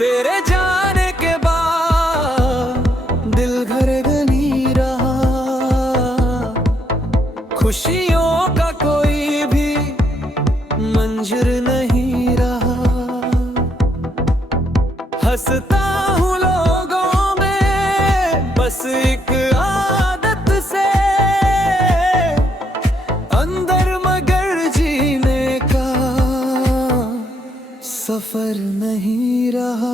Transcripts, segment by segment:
तेरे जाने के बाद दिल घर नहीं रहा, खुशियों का कोई भी मंजर नहीं रहा। हंसता हूँ लोगों में बस एक आदत से, अंदर मगर जीने का सफर नहीं रहा।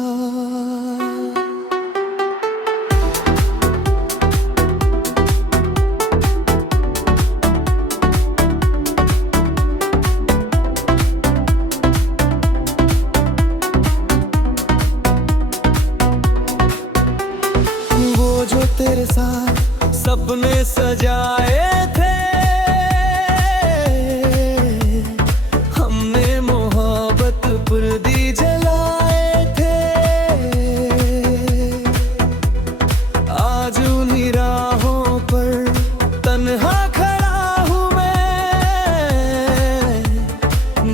वो जो तेरे साथ सपने सजाए थे, हमने मोहब्बत पर दी जलाए थे। आज उन्हीं राहों पर तन्हा खड़ा हूँ मैं,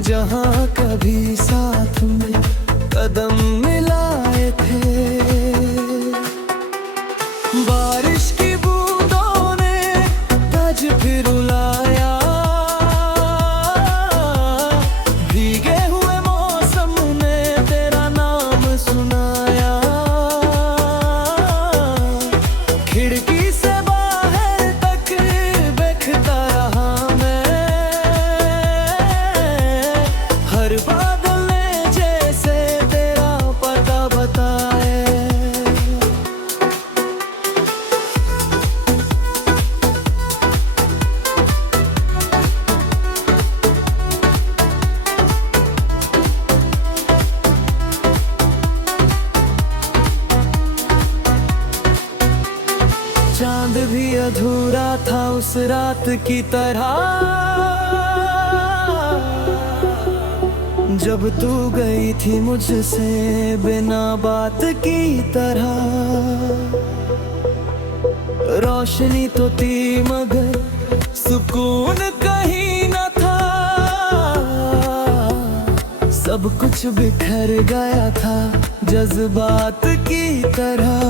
जहाँ कभी साथ में कदम मिलाए थे। बारिश की बूंदों ने आज फिर रुलाया, भीगे हुए मौसम ने तेरा नाम सुनाया। खिड़की से बाहर तक देखता रहा मैं, हर बादल ने जैसे तेरा पता बताए। चांद भी अधूरा था उस रात की तरह, जब तू गई थी मुझसे बिना बात की तरह। रोशनी तो थी मगर सुकून कहीं न था, सब कुछ बिखर गया था जज्बात की तरह।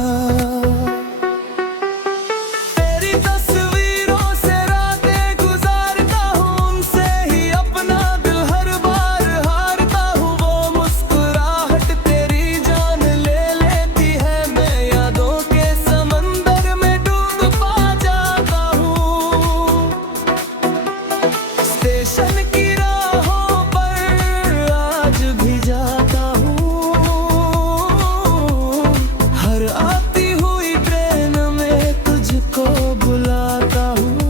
स्टेशन की राहों पर आज भी जाता हूँ, हर आती हुई ट्रेन में तुझको बुलाता हूँ।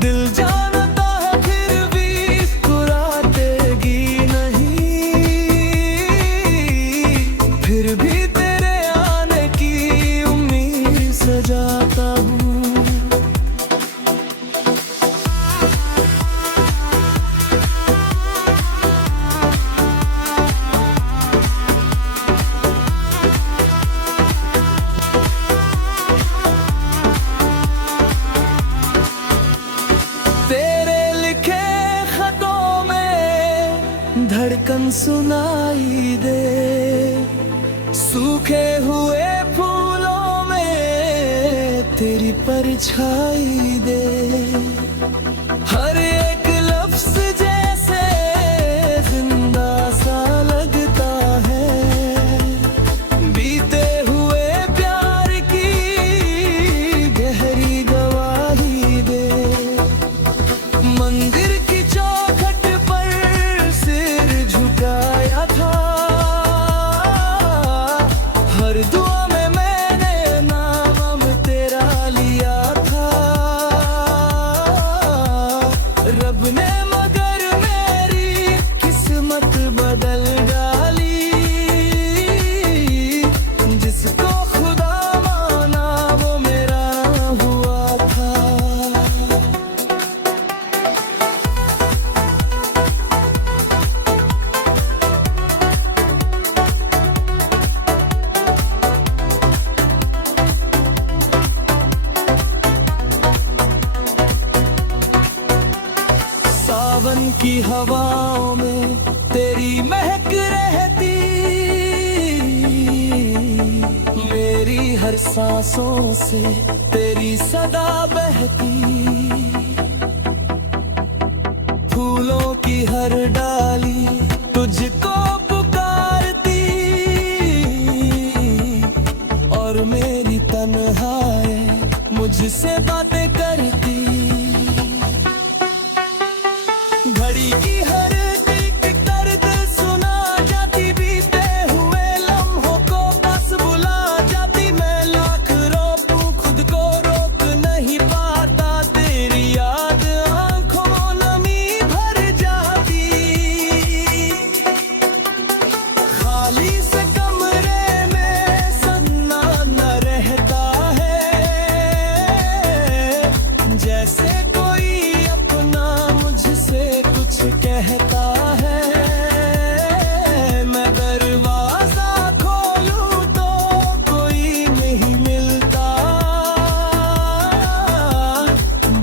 दिल जानता है फिर भी मुस्कुरातेगी नहीं, फिर भी तेरे आने की उम्मीद सजाता हूँ। धड़कन सुनाई दे, सूखे हुए फूलों में तेरी परछाई दे। हर एक लफ्ज जैसे जिंदा सा लगता है, बीते हुए प्यार की गहरी गवाही दे। मंदिर की चौखट पर सिर झुकाया था, हर दुआ में मैंने नाम तेरा लिया था। रब ने मगर मेरी किस्मत बदल डाली, जिसको खुदा माना वो मेरा हुआ था। सावन की हवाओं में तेरी महक रहती मेरी हर सांसों से, तेरी सदा बहती फूलों की हर डाली तुझको पुकारती, और मेरी तन्हाई मुझसे बातें करती। घड़ी की हर टिक दर्द सुना जाती, बीते हुए लम्हों को पास बुला जाती। मैं लाख रोकूं खुद को रोक नहीं पाता, तेरी याद आंखों नमी भर जाती। खाली से कमरे में सन्नाटा रहता है, जैसे कोई अपना मुझसे कुछ कहता है। मैं दरवाजा खोलूं तो कोई नहीं मिलता,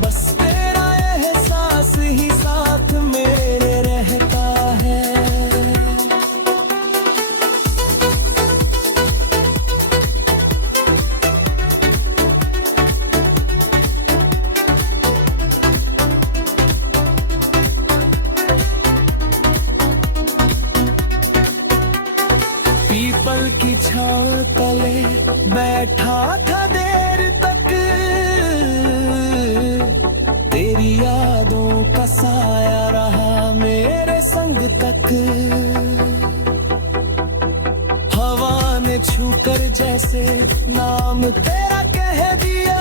बस तेरा एहसास ही साथ मेरे रहता है। पीपल की छांव तले बैठा था देर तक, तेरी यादों का साया रहा मेरे संग तक। हवा ने छूकर जैसे नाम तेरा कह दिया,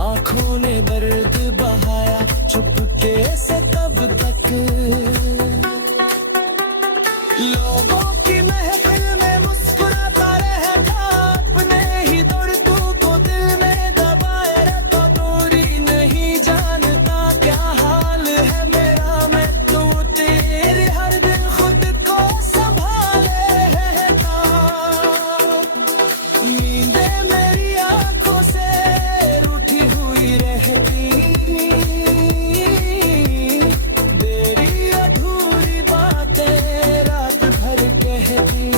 आंखों ने दर्द बहाया चुपके से तब तक। लोगों की महफिल में मुस्कुराता रहता, अपने ही दर्दों को दिल में दबाए रहता। दूरी नहीं जानता क्या हाल है मेरा, मैं तो तेरे हर दिन खुद को संभाले रहता। नींदें मेरी आंखों से रूठी हुई रहती, तेरी अधूरी बातें रात भर कहती।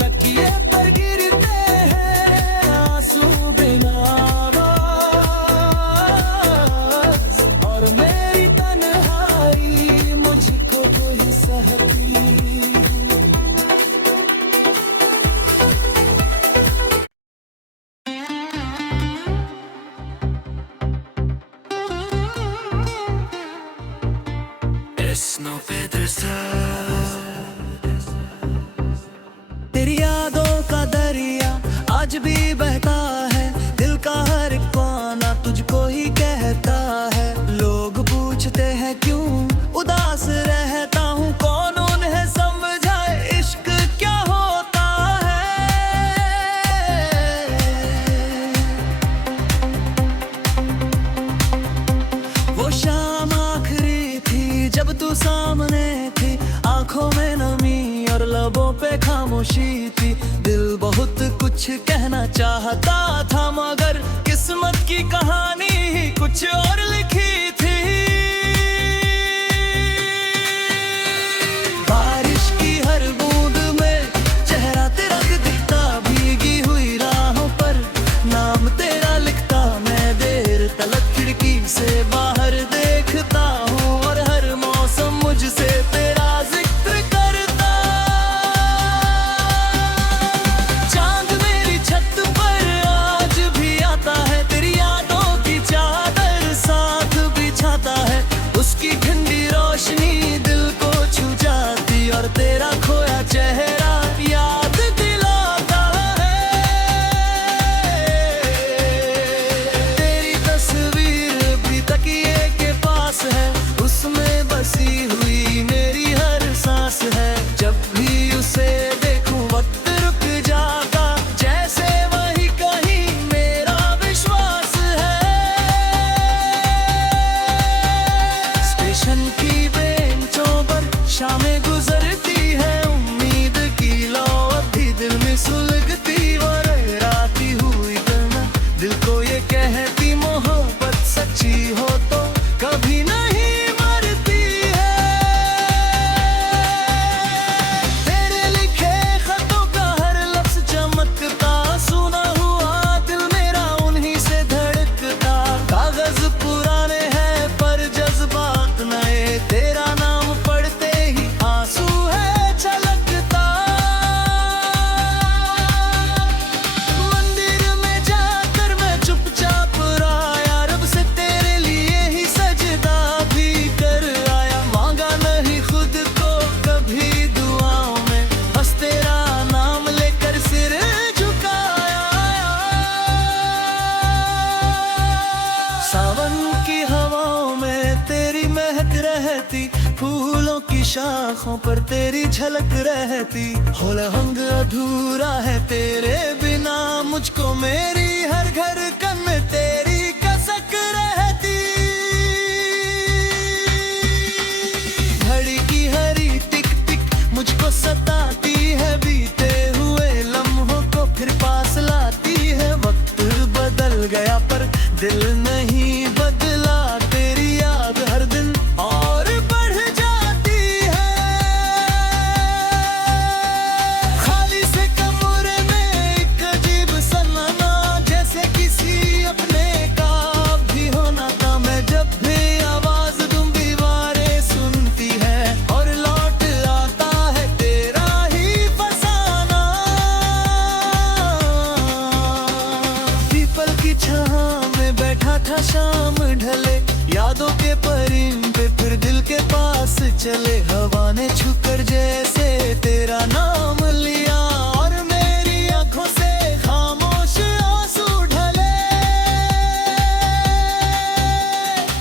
तकिए पर गिरते हैं आंसू बिना आवाज, और मेरी तन्हाई मुझको कोई सहती। तेरी यादों का दरिया आज भी बहता है, दिल का हर एक कोना तुझको ही कहता है। लोग पूछते हैं क्यों उदास रहता हूँ, कौन उन्हें समझाए इश्क क्या होता है। वो शाम आखिरी थी जब तू सामने थी, आंखों में नमी और लबों पे खामोशी थी। दिल बहुत कुछ कहना चाहता था, मगर किस्मत की कहानी ही कुछ और लिखी थी। बारिश की हर बूंद में चेहरा तेरा दिखता, भीगी हुई राहों पर नाम तेरा लिखता। मैं देर तलक खिड़की से बाहर देखता हूँ, और हर मौसम मुझसे तेरा जिक्र करता। चांद मेरी छत पर आज भी आता है, तेरी यादों की चादर साथ शाखों पर तेरी झलक रहती, हो लहंग अधूरा है तेरे बिना, मुझको मेरी हर घर कन में तेरी कसक रहती। घड़ी की हरी टिक टिक मुझको सताती है, बीते हुए लम्हों को फिर पास लाती है। वक्त बदल गया पर दिल नहीं बदला, तेरी याद हर दिन और बढ़ जाती है। खाली से कमरे में एक अजीब सन्नाटा, जैसे किसी अपने का भी होना था। मैं जब भी आवाज दूं दीवारें सुनती है, और लौट आता है तेरा ही फसाना। पीपल की छांव में बैठा था शाम ढले, यादों के परिंदे पे फिर दिल के पास चले। हवा ने छूकर जैसे तेरा नाम लिया, और मेरी आंखों से खामोश आंसू ढले।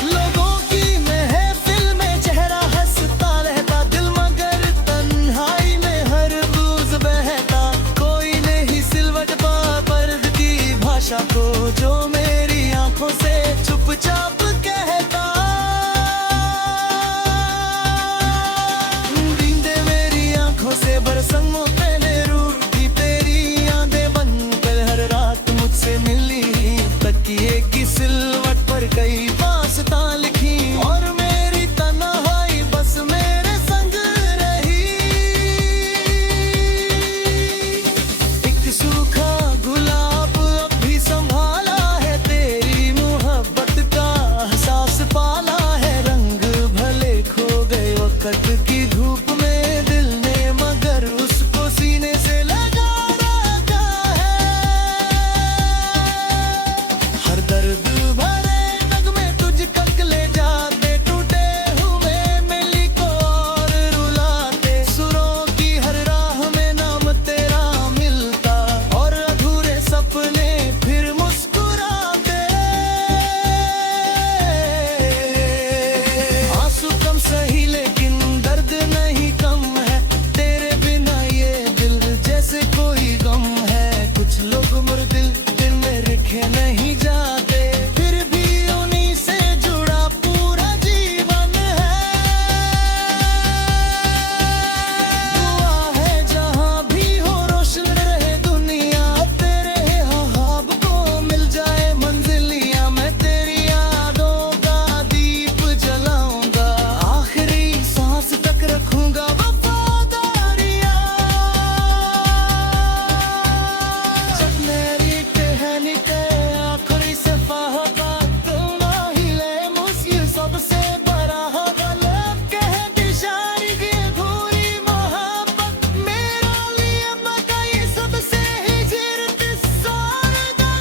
लोगों की महफिल में चेहरा हंसता रहता, दिल मगर तन्हाई में हर बूझ बहता। कोई नहीं सिलवट पा पर्द की भाषा को, जो मेरी आंखों से चुपचाप कहता। नींदे मेरी आंखों से बरसों पहले रूठी, तेरी यादें बनकर हर रात मुझसे मिली। तकिए की सिलवट पर कई दास्तां लिखी, और मेरी तन्हाई बस मेरे संग रही। एक सूखा गुलाब अब भी संभाला है, तेरी मोहब्बत का एहसास पाला है। रंग भले खो गए वक्त की धूप में, दिल ने मगर उसको सीने से लगा रखा है। हर दर्द भरे नगमे तुझ तक ले जाते, टूटे हुए मिली को और रुलाते। सुरों की हर राह में नाम तेरा मिलता, और अधूरे सपने फिर मुस्कुराते। आंसू कम सही लेकिन दर्द नहीं कम है, तेरे बिना ये दिल जैसे कोई गम है। कुछ लोग मुर्दिल दिल में रखे नहीं जाते, फिर भी उन्हीं से जुड़ा पूरा जीवन है। दुआ है जहां भी हो रोशन रहे दुनिया, तेरे ख्वाब को मिल जाए मंजिलियां। मैं तेरी यादों का दीप जलाऊंगा, आखिरी सांस तक रखूंगा वफादारियां। जब मेरी टहनी के आखिरी सफा होगा, तुम ना हिले मुझे सबसे बड़ा हो गलब। कह दिशारी की भूरी मोहब्बत, मेरा लिए बका ये सबसे हिजरत सारदा।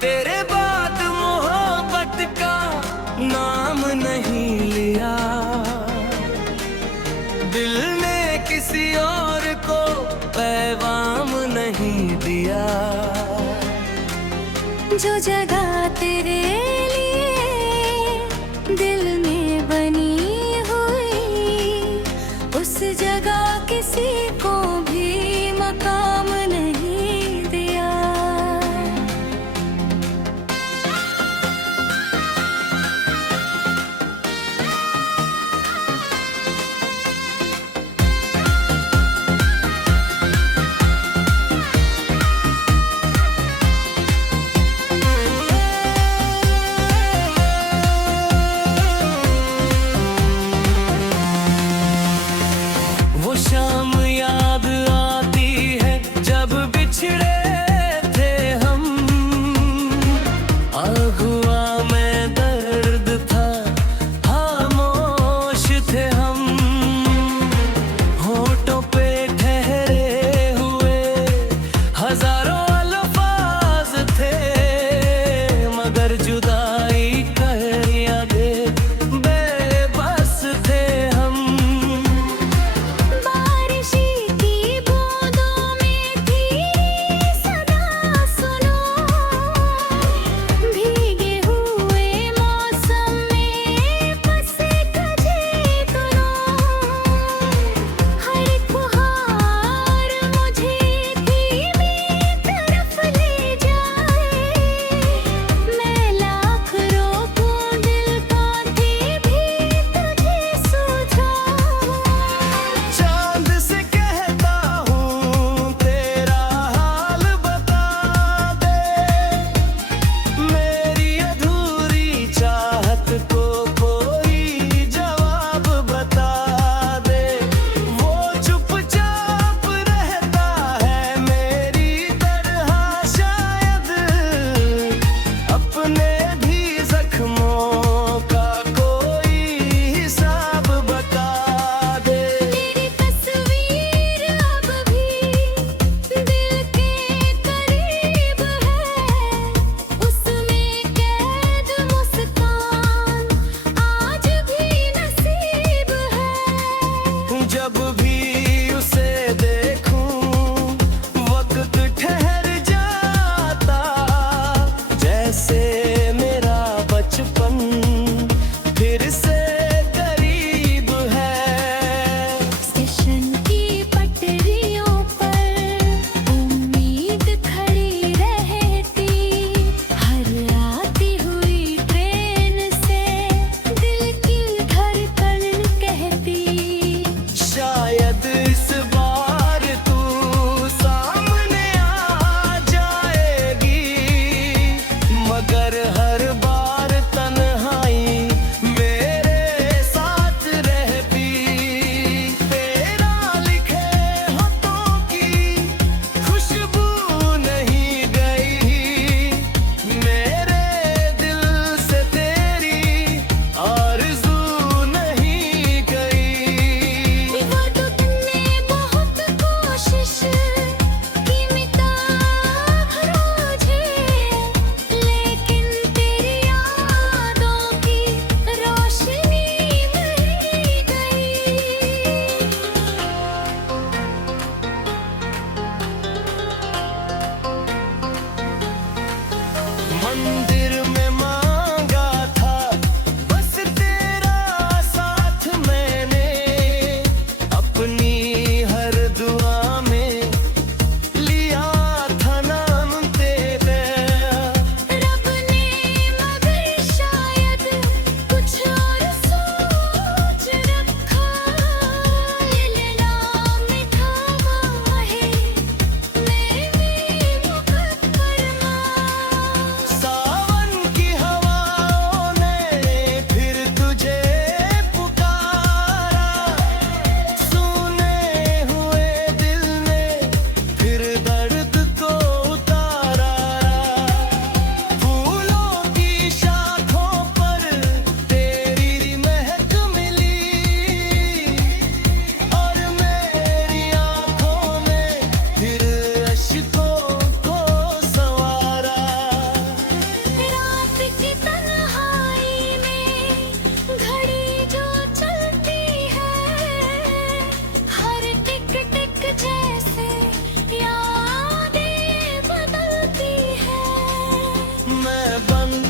तेरे बाद मोहब्बत का नाम नहीं लिया, दिल ने किसी और को पैगाम नहीं दिया। जो जगह तेरे लिए दिल में बनी हुई, उस जगह किसी को भी मकाम नहीं दिया। मंदिर में मांगा था बस तेरा साथ मैंने, अपनी हर दुआ में लिया था नाम तेरा। रब ने मगर शायद कुछ और सोच रखा, लैला मिठा है मेरे मुकद्दर माँ। सावन की हवाओं ने फिर तुझे पुकारा, सुने हुए दिल ने फिर दर्द को उतारा। फूलों की शाखों पर तेरी महक मिली, और मेरी आंखों में फिर अश्कों को संवारा। रात की तन्हाई में घड़ी जो चलती है, हर टिक टिक जैसे यादें बदलती है। मैं बंद